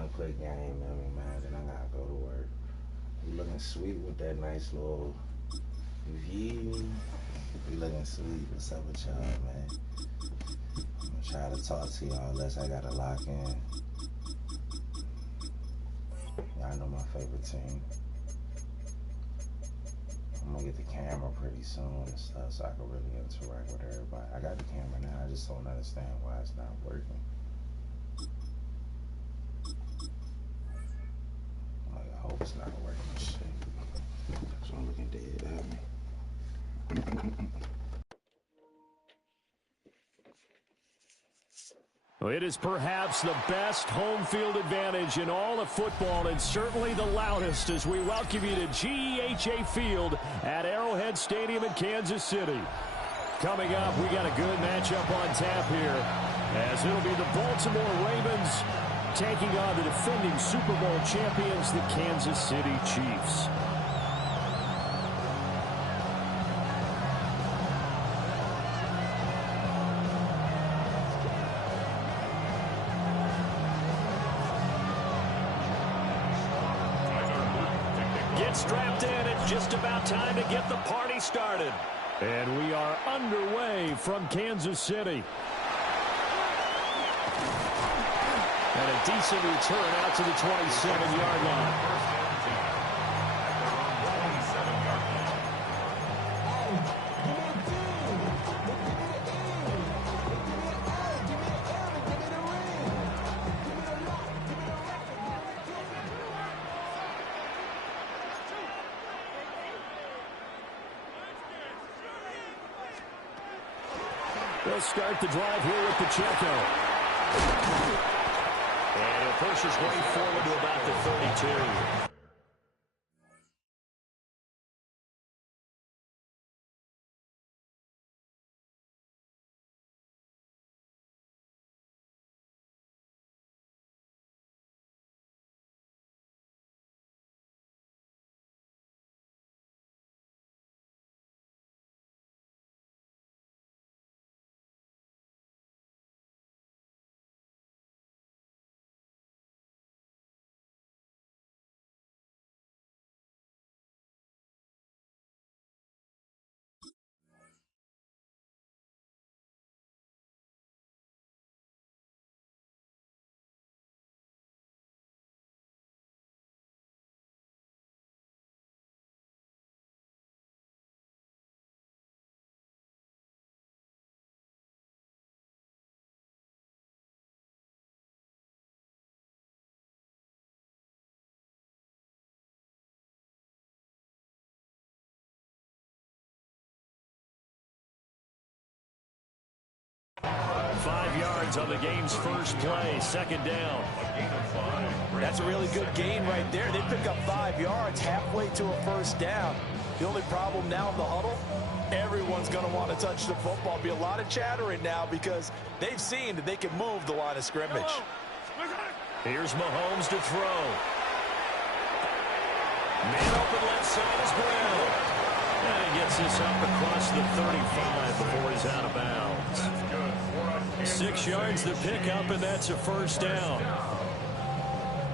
one quick game, man, then I gotta go to work. You looking sweet with that nice little view. You looking sweet. What's up with y'all, man? I'm gonna try to talk to y'all unless I gotta lock in. Y'all know my favorite team. I'm gonna get the camera pretty soon and stuff so I can really interact with everybody. I got the camera now, I just don't understand why it's not working. Like, I hope it's not working and shit. So I'm looking dead at me. Well, it is perhaps the best home field advantage in all of football, and certainly the loudest, as we welcome you to GEHA Field at Arrowhead Stadium in Kansas City. Coming up, we got a good matchup on tap here, as it'll be the Baltimore Ravens taking on the defending Super Bowl champions, the Kansas City Chiefs. Strapped in, it's just about time to get the party started. And we are underway from Kansas City. And a decent return out to the 27-yard line. They'll start the drive here with Pacheco. And he'll push his way forward to about the 32. On the game's first play, second down. That's a really good gain right there. They pick up 5 yards halfway to a first down. The only problem now in the huddle, everyone's going to want to touch the football. Be a lot of chattering now because they've seen that they can move the line of scrimmage. Here's Mahomes to throw. Man open left side is Brown. And he gets this up across the 35 before he's out of bounds. 6 yards to pick up, and that's a first down.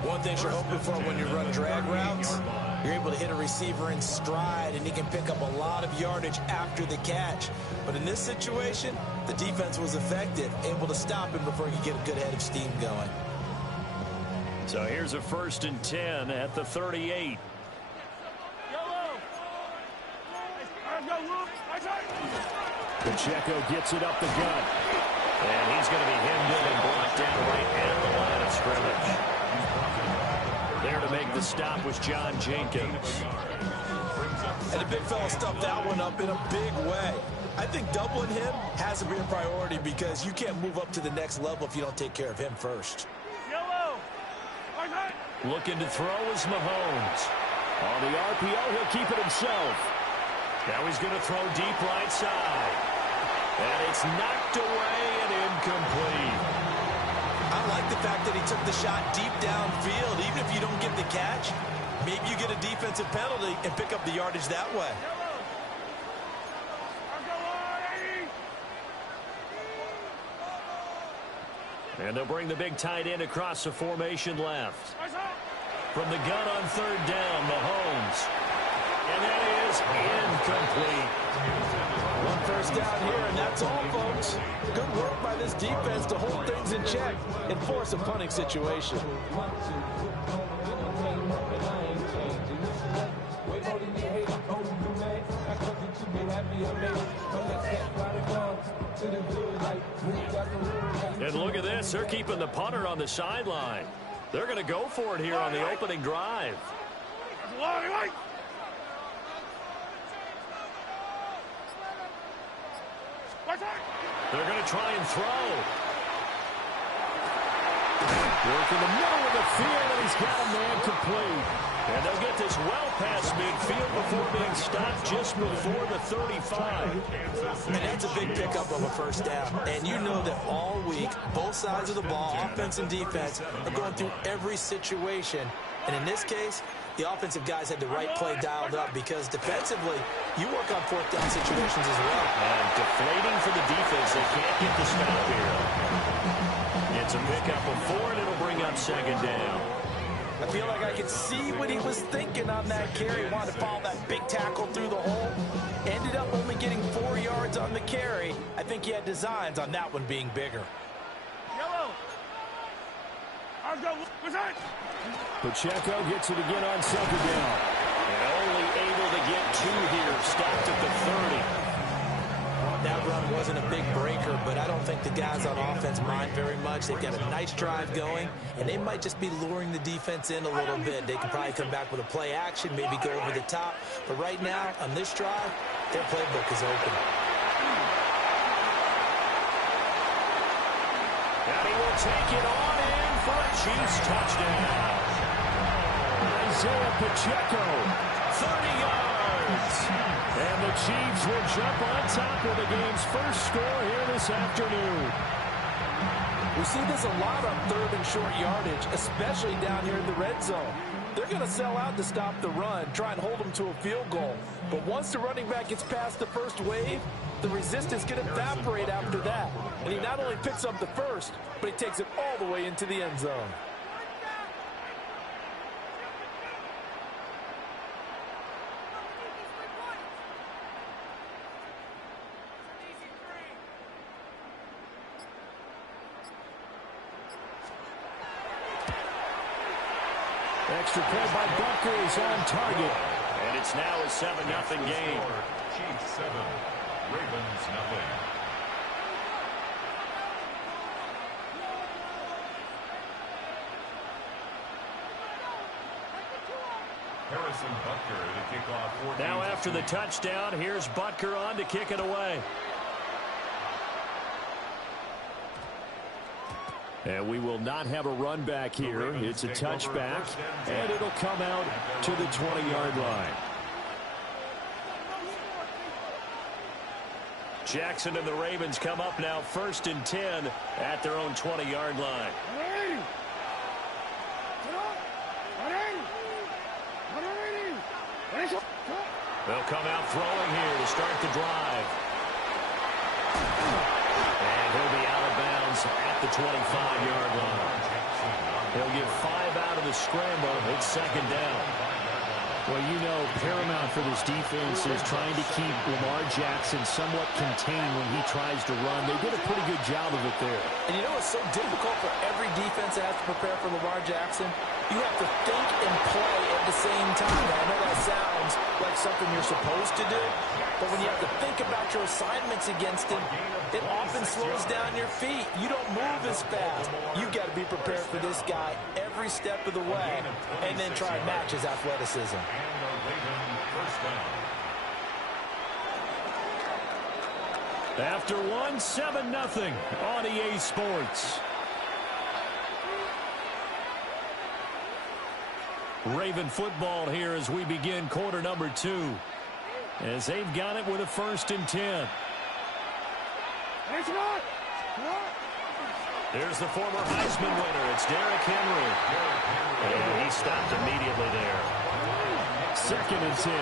One thing you're hoping for when you run drag routes, you're able to hit a receiver in stride, and he can pick up a lot of yardage after the catch. But in this situation, the defense was effective, able to stop him before he could get a good head of steam going. So here's a 1st and 10 at the 38. Pacheco gets it up the gut. And he's going to be hemmed in and brought down right at the line of scrimmage. There to make the stop was John Jenkins. And the big fella stuffed that one up in a big way. I think doubling him has to be a priority because you can't move up to the next level if you don't take care of him first. Looking to throw is Mahomes. On the RPO, he'll keep it himself. Now he's going to throw deep right side. And it's knocked away and incomplete. I like the fact that he took the shot deep downfield. Even if you don't get the catch, maybe you get a defensive penalty and pick up the yardage that way. And they'll bring the big tight end across the formation left. From the gun on third down, Mahomes. And that is incomplete. One first down here, and that's all, folks. Good work by this defense to hold things in check and force a punting situation. And look at this. They're keeping the punter on the sideline. They're going to go for it here on the opening drive. They're going to try and throw. Work in the middle of the field, and he's got a man complete. And they'll get this well past midfield before being stopped just before the 35. And that's a big pickup of a first down. And you know that all week, both sides of the ball, offense and defense, are going through every situation. And in this case, the offensive guys had the right play dialed up because defensively, you work on fourth down situations as well. And deflating for the defense. They can't get the stop here. It's a pickup of 4, and it'll bring up second down. I feel like I could see what he was thinking on that carry. He wanted to follow that big tackle through the hole. Ended up only getting 4 yards on the carry. I think he had designs on that one being bigger. Yellow. Pacheco gets it again on second down. And only able to get 2 here. Stopped at the 30. That run wasn't a big breaker, but I don't think the guys on offense mind very much. They've got a nice drive going, and they might just be luring the defense in a little bit. They can probably come back with a play action, maybe go over the top. But right now, on this drive, their playbook is open. And he will take it on in for a Chiefs touchdown. Isaiah Pacheco, 30 yards. And the Chiefs will jump on top of the game's first score here this afternoon. We see this a lot on third and short yardage, especially down here in the red zone. They're going to sell out to stop the run, try and hold them to a field goal. But once the running back gets past the first wave, the resistance can evaporate after that. And he not only picks up the first, but he takes it all the way into the end zone. Extra point by Butker is on target. And it's now a 7-0 game. Chiefs 7, Ravens 0. Harrison Butker to kick off. Now after the touchdown, here's Butker on to kick it away. And we will not have a run back here. It's a touchback, and it'll come out to the 20-yard line. Jackson and the Ravens come up now 1st and 10 at their own 20-yard line. They'll come out throwing here to start the drive. And he'll be out of bounds at the 25-yard line. He'll get 5 out of the scramble. It's second down. Well, you know, paramount for this defense is trying to keep Lamar Jackson somewhat contained when he tries to run. They did a pretty good job of it there. And you know it's so difficult for every defense that has to prepare for Lamar Jackson? You have to think and play at the same time. Now, I know that sounds like something you're supposed to do, but when you have to think about your assignments against him, it often slows down your feet. You don't move as fast. You've got to be prepared for this guy every step of the way and then try and match his athleticism. After 7-0 on EA Sports. Raven football here as we begin quarter number 2. As they've got it with a 1st and 10. There's the former Heisman winner. It's Derrick Henry. And he stopped immediately there. 2nd and 10.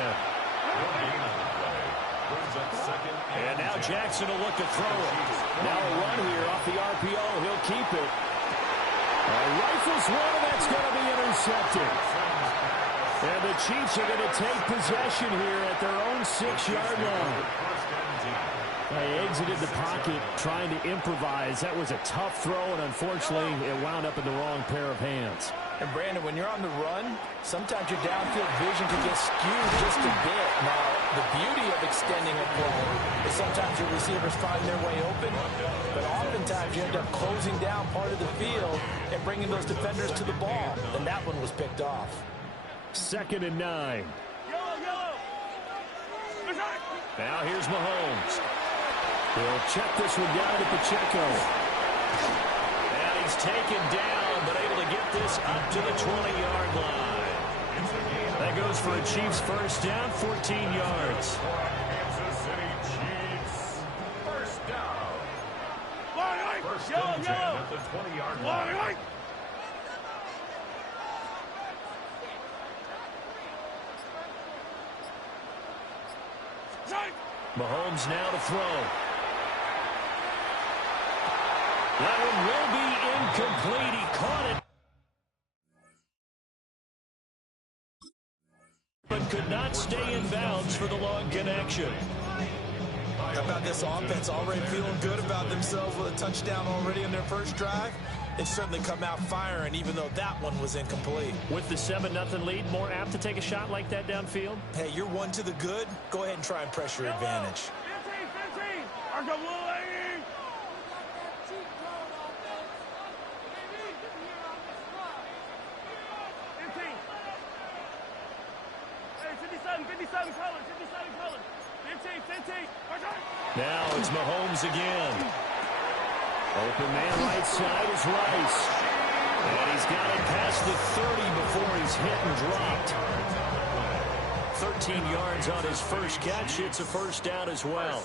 And now Jackson will look to throw it. Now a run here off the RPO. He'll keep it. Rifles one, and that's going to be intercepted. And the Chiefs are going to take possession here at their own 6-yard line. They exited the pocket trying to improvise. That was a tough throw, and unfortunately, it wound up in the wrong pair of hands. And, Brandon, when you're on the run, sometimes your downfield vision can get skewed just a bit. Now, the beauty of extending a play is sometimes your receivers find their way open, but oftentimes you end up closing down part of the field and bringing those defenders to the ball, and that one was picked off. 2nd and 9. Now here's Mahomes. He'll check this one down at Pacheco. And he's taken down, but able to get this up to the 20-yard line. That goes for a Chiefs first down, 14 yards. Kansas City Chiefs. First down. First and 10 at the 20-yard line. Mahomes now to throw. That one will be incomplete. He caught it, but could not stay in bounds for the long connection. How about this offense already feeling good about themselves with a touchdown already in their first drive? They've certainly come out firing, even though that one was incomplete. With the 7-0 lead, more apt to take a shot like that downfield? Hey, you're one to the good. Go ahead and try and press your advantage. 15. Now it's Mahomes again. Open man right side is Rice. And he's got it past the 30 before he's hit and dropped. 13 yards on his first catch. It's a first down as well.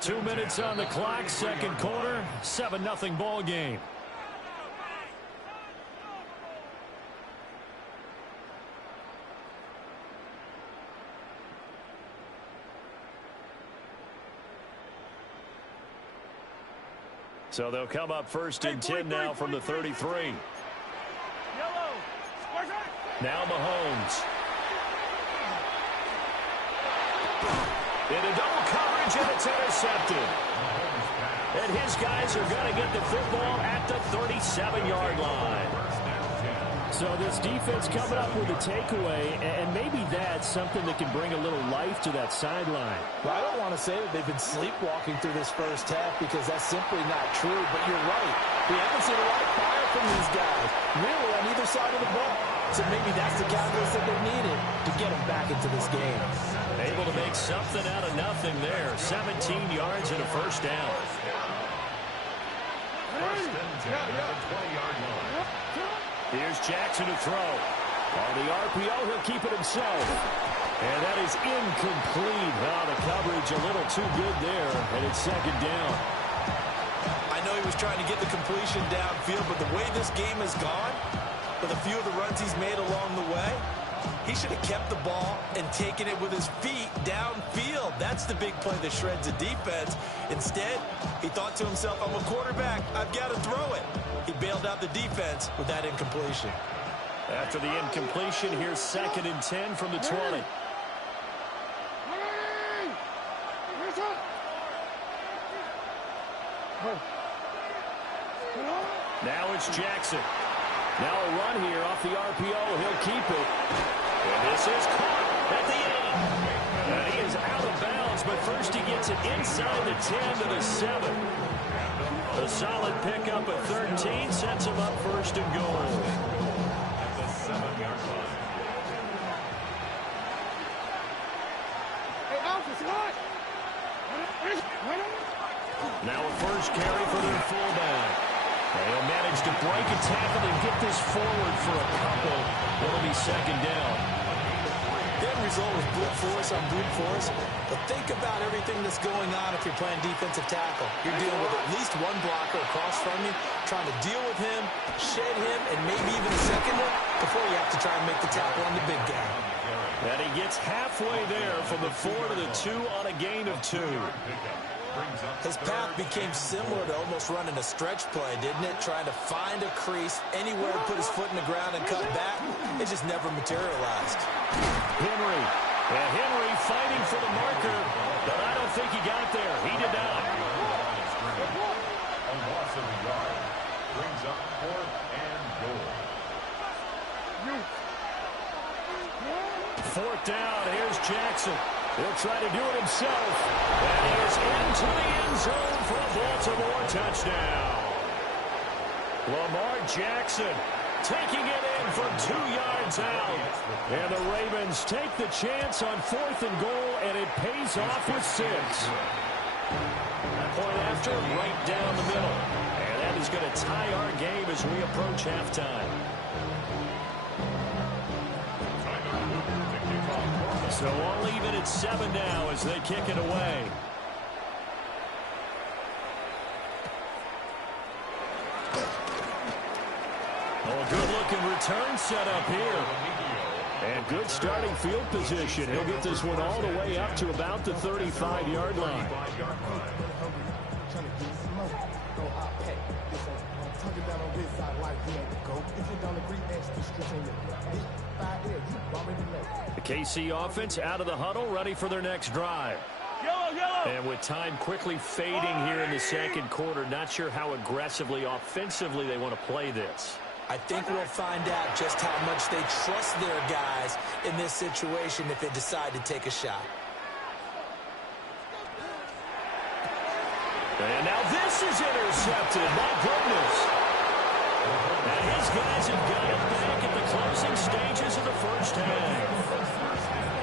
2 minutes on the clock, second quarter, 7-0 ball game. So they'll come up first and 10 now from the 33. Now Mahomes. Into double coverage, and it's intercepted. And his guys are going to get the football at the 37-yard line. So this defense coming up with a takeaway, and maybe that's something that can bring a little life to that sideline. Well, I don't want to say that they've been sleepwalking through this first half because that's simply not true, but you're right. We haven't seen a lot of fire from these guys, really, on either side of the ball. So maybe that's the catalyst that they needed to get them back into this game. Able to make something out of nothing there. 17 yards and a first down. First and 10 at the 20-yard line. Here's Jackson to throw. On the RPO, he'll keep it himself. And that is incomplete. Oh, the coverage a little too good there, and it's second down. I know he was trying to get the completion downfield, but the way this game has gone, with a few of the runs he's made along the way, he should have kept the ball and taken it with his feet downfield. That's the big play that shreds the defense. Instead, he thought to himself, I'm a quarterback, I've got to throw it. He bailed out the defense with that incompletion. After the incompletion, here's 2nd and 10 from the 20. Now it's Jackson. Now a run here off the RPO. He'll keep it. And this is caught at the 8. And he is out of bounds, but first he gets it inside the 10 to the 7. A solid pickup at 13 sets him up first and goal. At the 7-yard line. Now a first carry for their fullback. They'll manage to break a tackle and get this forward for a couple. It'll be second down. The end result was brute force on brute force. But think about everything that's going on if you're playing defensive tackle. You're dealing with at least one blocker across from you, trying to deal with him, shed him, and maybe even a second one before you have to try and make the tackle on the big guy. And he gets halfway there from the 4 to the 2 on a gain of 2. His path became similar to almost running a stretch play, didn't it? Trying to find a crease, anywhere to put his foot in the ground and cut back. It just never materialized. Henry. And Henry fighting for the marker, but I don't think he got there. He did not. A loss of a yard brings up 4th and goal. 4th down. Here's Jackson. He'll try to do it himself. And he is into the end zone for a Baltimore touchdown. Lamar Jackson taking it in from 2 yards out. And the Ravens take the chance on 4th and goal, and it pays off with 6. Point after, right down the middle. And that is going to tie our game as we approach halftime. So all even at 7 now as they kick it away. Oh, a good-looking return set up here. And good starting field position. He'll get this one all the way up to about the 35-yard line. The KC offense out of the huddle, ready for their next drive. And with time quickly fading here in the second quarter, not sure how aggressively, offensively they want to play this. I think we'll find out just how much they trust their guys in this situation if they decide to take a shot. And now this is intercepted. My goodness. And his guys have got it back at the closing stages of the first half.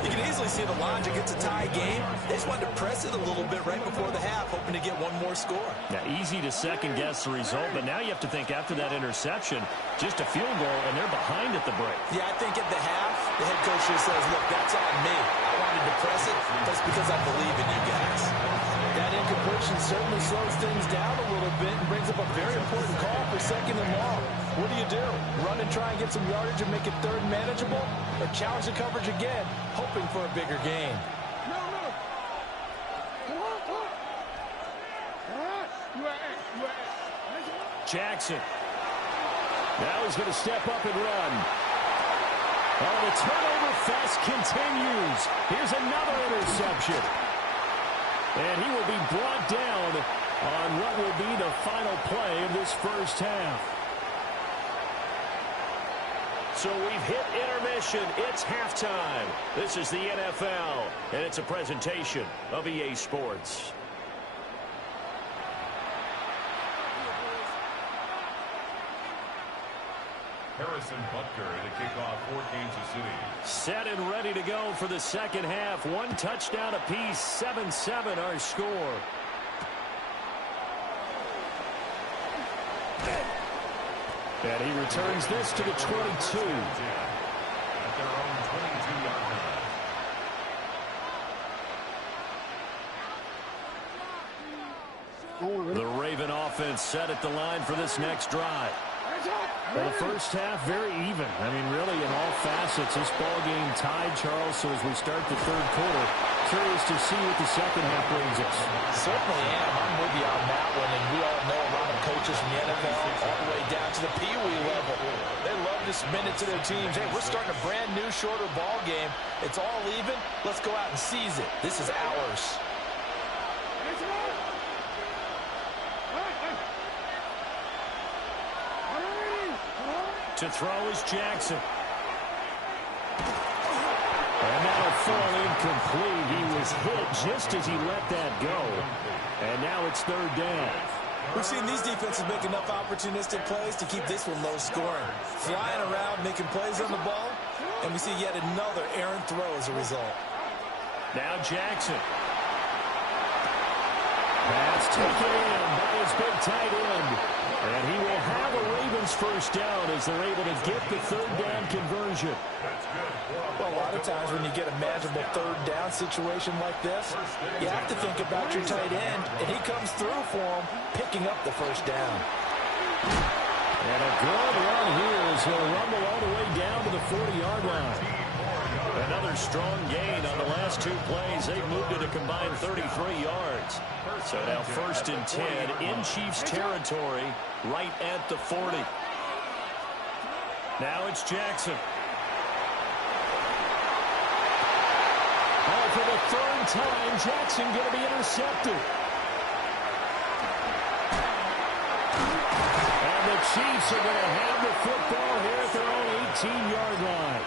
You can easily see the logic. It's a tie game. They just wanted to press it a little bit right before the half, hoping to get one more score. Now, easy to second-guess the result, but now you have to think after that interception, just a field goal, and they're behind at the break. Yeah, I think at the half, the head coach just says, look, that's on me. I wanted to press it. That's because I believe in you guys. That incompletion certainly slows things down a little bit and brings up a very important call for 2nd and long. What do? Run and try and get some yardage and make it 3rd and manageable? Or challenge the coverage again, hoping for a bigger gain? Jackson. Now he's going to step up and run. Oh, the turnover fest continues. Here's another interception. And he will be brought down on what will be the final play of this first half. So we've hit intermission. It's halftime. This is the NFL, and it's a presentation of EA Sports. Harrison Butker to kick off for Kansas City. Set and ready to go for the second half. 1 touchdown apiece, 7-7 our score. And he returns this to the 22. At their own 22-yard line. The Raven offense set at the line for this next drive. Well, the first half, very even. I mean, really, in all facets, this ball game tied, Charles. So as we start the third quarter, curious to see what the second half brings us. Certainly am. I'm with you on that one. And we all know a lot of coaches from the NFL all the way down to the Pee Wee level. They love to spin it to their teams. Hey, we're starting a brand new, shorter ball game. It's all even. Let's go out and seize it. This is ours. To throw is Jackson. And that'll fall incomplete. He was hit just as he let that go. And now it's 3rd down. We've seen these defenses make enough opportunistic plays to keep this one low scoring. Flying around, making plays on the ball, and we see yet another errant throw as a result. Now Jackson. Pass taken in by his big tight end. And he will have a Ravens first down as they're able to get the 3rd down conversion. Well, a lot of times when you get a manageable 3rd down situation like this, you have to think about your tight end, and he comes through for him, picking up the first down. And a good run here is going to rumble all the way down to the 40-yard line. Another strong gain on the last two plays. They've moved it a combined 33 yards. So now 1st and 10 in Chiefs territory right at the 40. Now it's Jackson. Oh, for the 3rd time, Jackson going to be intercepted. And the Chiefs are going to have the football here at their own 18-yard line.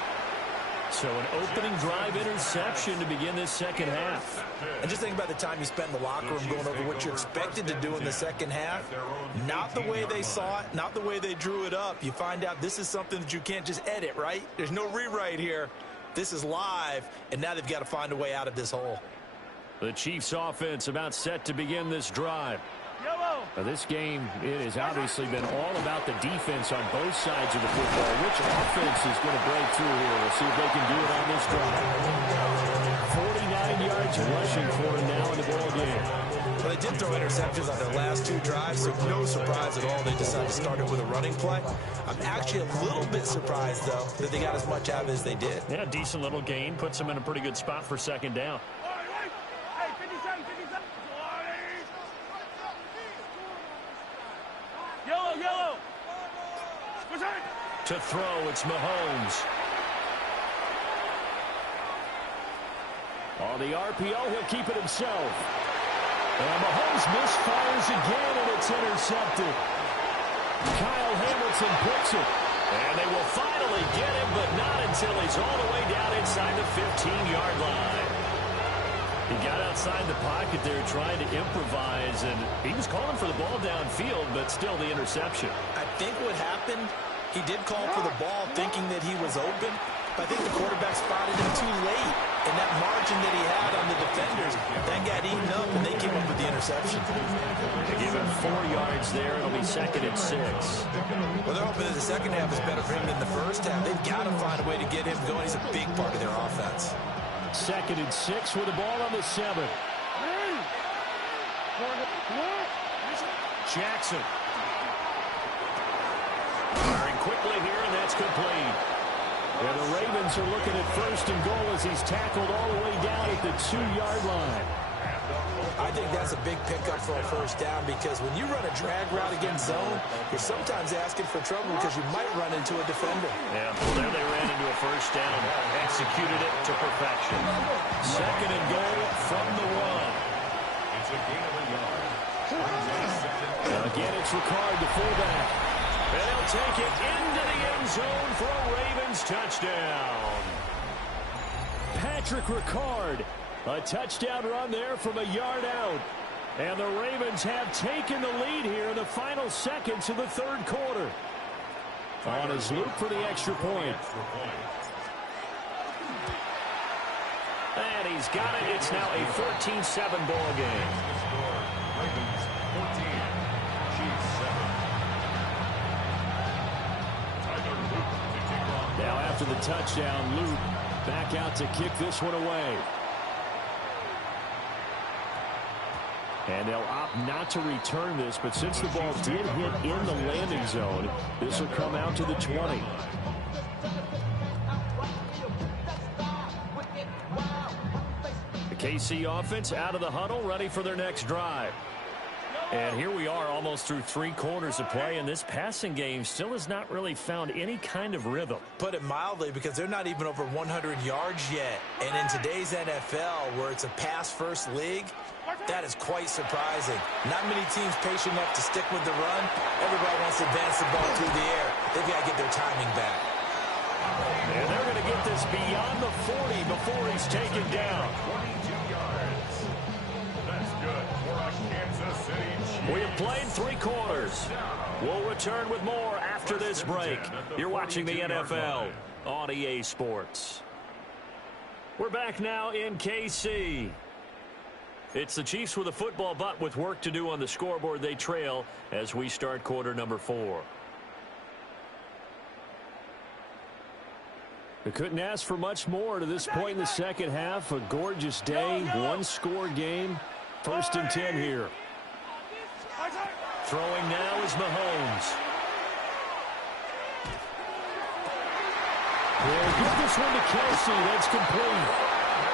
So an opening drive interception to begin this second half. And just think about the time you spend in the locker room going over what you're expected to do in the second half. Not the way they saw it, not the way they drew it up. You find out this is something that you can't just edit, right? There's no rewrite here. This is live, and now they've got to find a way out of this hole. The Chiefs offense about set to begin this drive. Now this game, it has obviously been all about the defense on both sides of the football. Which offense is going to break through here? We'll see if they can do it on this drive. 49 yards rushing for him now in the ball game. Well, they did throw interceptions on their last 2 drives, so no surprise at all they decided to start it with a running play. I'm actually a little bit surprised, though, that they got as much out of it as they did. Yeah, decent little gain. Puts them in a pretty good spot for 2nd down. Yellow. To throw, it's Mahomes. On the RPO, he'll keep it himself. And Mahomes misfires again, and it's intercepted. Kyle Hamilton picks it. And they will finally get him, but not until he's all the way down inside the 15-yard line. He got outside the pocket there trying to improvise, and he was calling for the ball downfield, but still the interception. I think what happened, he did call for the ball thinking that he was open, but I think the quarterback spotted him too late. And that margin that he had on the defenders, that got eaten up, and they came up with the interception. They give him 4 yards there. It'll be 2nd and 6. Well, they're hoping that the second half is better for him than the first half. They've got to find a way to get him going. He's a big part of their offense. 2nd and 6 with the ball on the 7. Jackson. Firing quickly here, and that's complete. And the Ravens are looking at 1st and goal as he's tackled all the way down at the 2-yard line. I think that's a big pickup for a 1st down, because when you run a drag route against zone, you're sometimes asking for trouble because you might run into a defender. Yeah, well, there they ran into a 1st down, executed it to perfection. 2nd and goal from the 1. It's a gain of a yard. Again, it's Ricard, the fullback. And he'll take it into the end zone for a Ravens touchdown. Patrick Ricard, a touchdown run there from a yard out. And the Ravens have taken the lead here in the final seconds of the 3rd quarter. On his loop for the extra point. And he's got it. It's now a 14-7 ball game. Ravens 14, Chiefs 7. Now after the touchdown, Luke back out to kick this one away. And they'll opt not to return this, but since the ball did hit in the landing zone, this will come out to the 20. The KC offense out of the huddle, ready for their next drive. And here we are almost through 3 quarters of play, and this passing game still has not really found any kind of rhythm. Put it mildly, because they're not even over 100 yards yet. And in today's NFL, where it's a pass-first league, that is quite surprising. Not many teams patient enough to stick with the run. Everybody wants to advance the ball through the air. They've got to get their timing back. And they're going to get this beyond the 40 before he's taken down. 22 yards. That's good for a Kansas City Chiefs. We have played 3 quarters. We'll return with more after this break. You're watching the NFL on EA Sports. We're back now in KC. It's the Chiefs with a football, but with work to do on the scoreboard. They trail as we start quarter number 4. They couldn't ask for much more to this point in the second half. A gorgeous day, 1-score game. 1st and 10 here. Throwing now is Mahomes. We'll give this one to Kelsey. That's complete.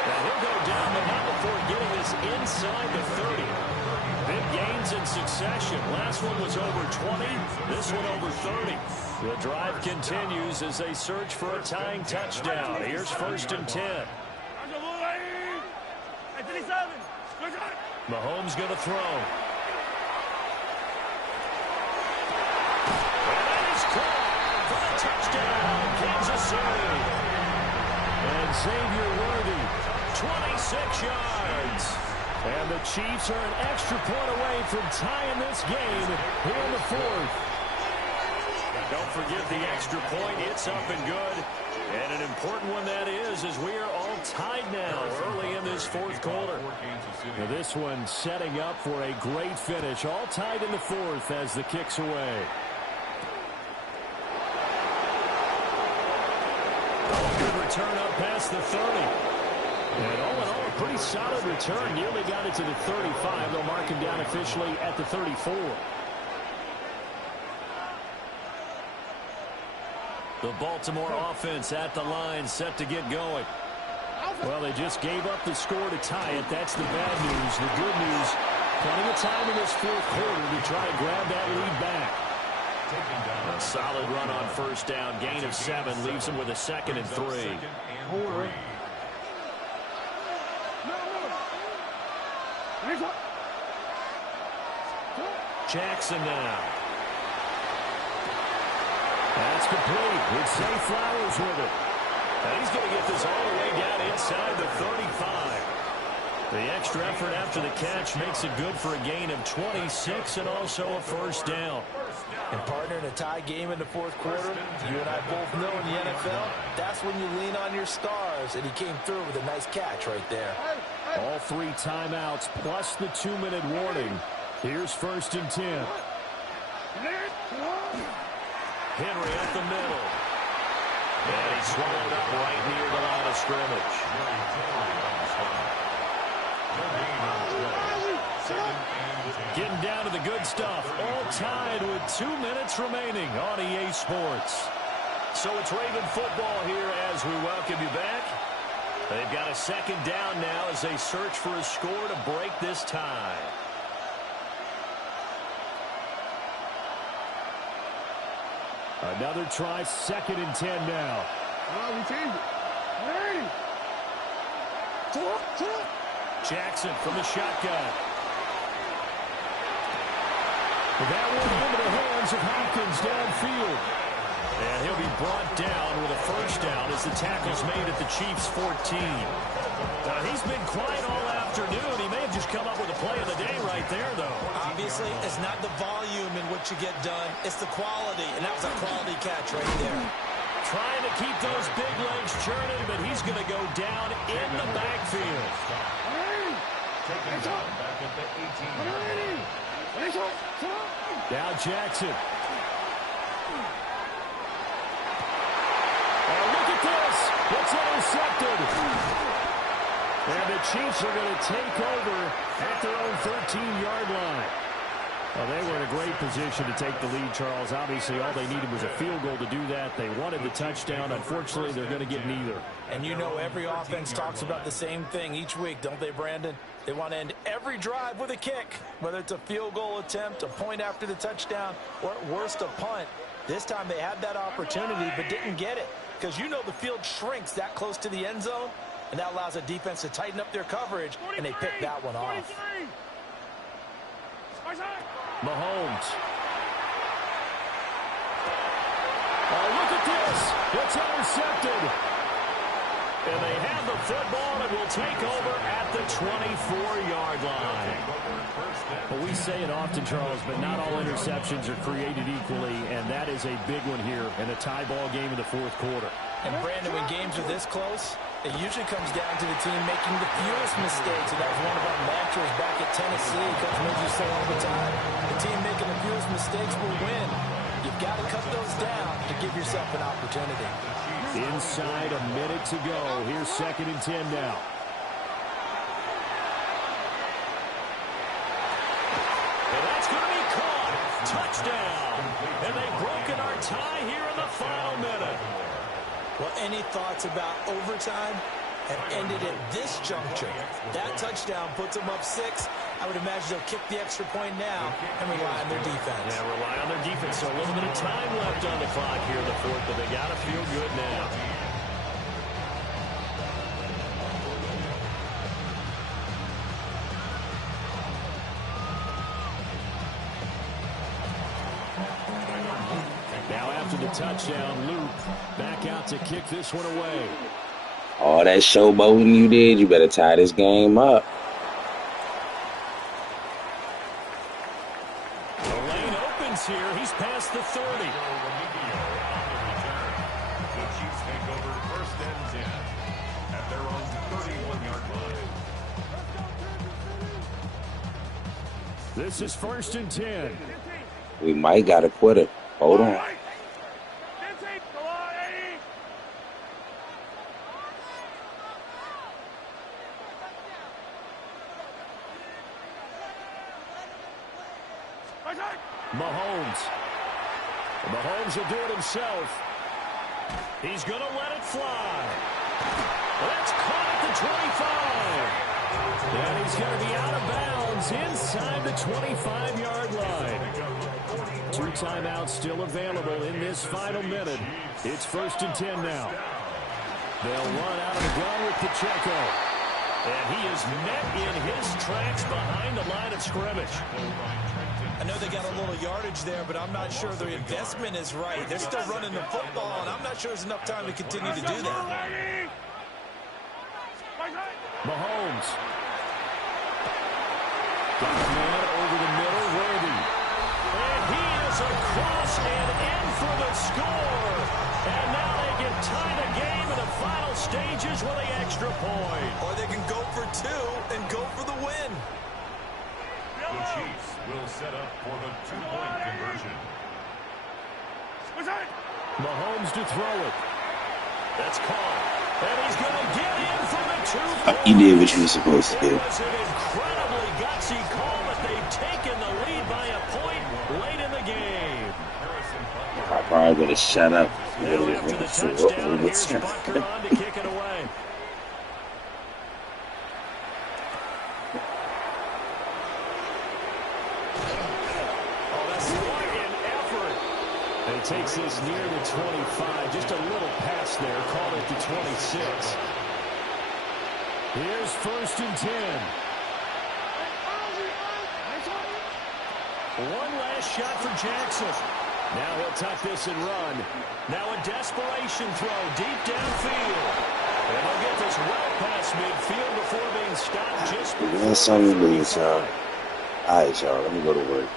Now he'll go down, but not before getting this inside the 30. Big gains in succession. Last one was over 20. This one over 30. The drive continues as they search for a tying touchdown. Here's 1st and 10. Mahomes going to throw. And that is caught for a touchdown, Kansas City. And Xavier Worthy, 26 yards. And the Chiefs are an extra point away from tying this game here in the 4th. Don't forget the extra point. It's up and good. And an important one that is, as we are all tied now early in this 4th quarter. Now this one setting up for a great finish. All tied in the 4th as the kick's away. Good return up past the 30. And all in all, a pretty solid return. Nearly got it to the 35. They'll mark him down officially at the 34. The Baltimore offense at the line, set to get going. Well, they just gave up the score to tie it. That's the bad news. The good news, plenty of time in this 4th quarter to try and grab that lead back. A solid run on 1st down. Gain of 7 leaves them with a 2nd and 3. Jackson now. That's complete. It's Zay Flowers with it. And he's going to get this all the way down inside the 35. The extra effort after the catch makes it good for a gain of 26 and also a 1st down. And partner, in a tie game in the 4th quarter, you and I both know in the NFL, that's when you lean on your stars. And he came through with a nice catch right there. All 3 timeouts plus the 2-minute warning. Here's 1st and 10. Henry up the middle. And he's swallowed up right near the line of scrimmage. Getting down to the good stuff. All tied with 2 minutes remaining on EA Sports. So it's Raven football here as we welcome you back. They've got a 2nd down now as they search for a score to break this tie. Another try, 2nd and 10 now. Jackson from the shotgun. That one into the hands of Hopkins downfield. And he'll be brought down with a 1st down as the tackle's made at the Chiefs' 14. Now, he's been quiet all afternoon. He may have just come up with a play of the day right there, though. Obviously, it's not the volume in what you get done. It's the quality, and that was a quality catch right there. Trying to keep those big legs churning, but he's going to go down in the backfield. Now Jackson. Oh, look at this. It's intercepted. And the Chiefs are going to take over at their own 13-yard line. Well, they were in a great position to take the lead, Charles. Obviously, all they needed was a field goal to do that. They wanted the touchdown. Unfortunately, they're going to get neither. And you know every offense talks about the same thing each week, don't they, Brandon? They want to end every drive with a kick, whether it's a field goal attempt, a point after the touchdown, or at worst a punt. This time they had that opportunity but didn't get it because you know the field shrinks that close to the end zone, and that allows a defense to tighten up their coverage, and they picked that one off. Mahomes. Oh, look at this. It's intercepted. And they have the football and will take over at the 24-yard line. Well, we say it often, Charles, but not all interceptions are created equally, and that is a big one here in a tie ball game in the 4th quarter. And, Brandon, when games are this close, it usually comes down to the team making the fewest mistakes, and that was one of our mantras back at Tennessee. Coach Major say all the time, the team making the fewest mistakes will win. You've got to cut those down to give yourself an opportunity. Inside a minute to go. Here's 2nd and 10 now. And that's going to be caught. Touchdown. And they've broken our tie here in the final minute. Well, any thoughts about overtime have ended at this juncture. That touchdown puts them up 6. I would imagine they'll kick the extra point now and rely on their defense. Yeah, rely on their defense. So a little bit of time left on the clock here in the fourth, but they got to feel good now. Now after the touchdown, Luke back out to kick this one away. All that showboating you did, you better tie this game up. The lane opens here. He's past the 30. The Chiefs take over 1st and 10 at their own 31-yard line. This is 1st and 10. We might got a quitter. Hold on. Mahomes will do it himself. He's going to let it fly. That's caught at the 25. And he's going to be out of bounds inside the 25-yard line. 2 timeouts still available in this final minute. It's 1st and 10 now. They'll run out of the gun with Pacheco. And he is met in his tracks behind the line of scrimmage. I know they got a little yardage there, but I'm not sure their investment is right. They're still running the football, and I'm not sure there's enough time to continue to do that. Mahomes. Got a man over the middle, Worthy. And he is across and in for the score. And now they can tie the game in the final stages with the extra point. Or they can go for 2 and go for the win. The Chiefs will set up for the 2-point conversion. Mahomes to throw it. That's caught. And he's going to get in for the 2-point. You did what you were supposed to do. It was an incredibly gutsy call, but they've taken the lead by a point late in the game. I probably would have shut up. Now after the touchdown, here's Butker on to kick it away. And he takes this near the 25. Just a little pass there. Called it the 26. Here's 1st and 10. One last shot for Jackson. Now he'll tuck this and run. Now a desperation throw deep downfield. And he'll get this well past midfield before being stopped just before. That's something to lose, y'all. All right, y'all. Let me go to work.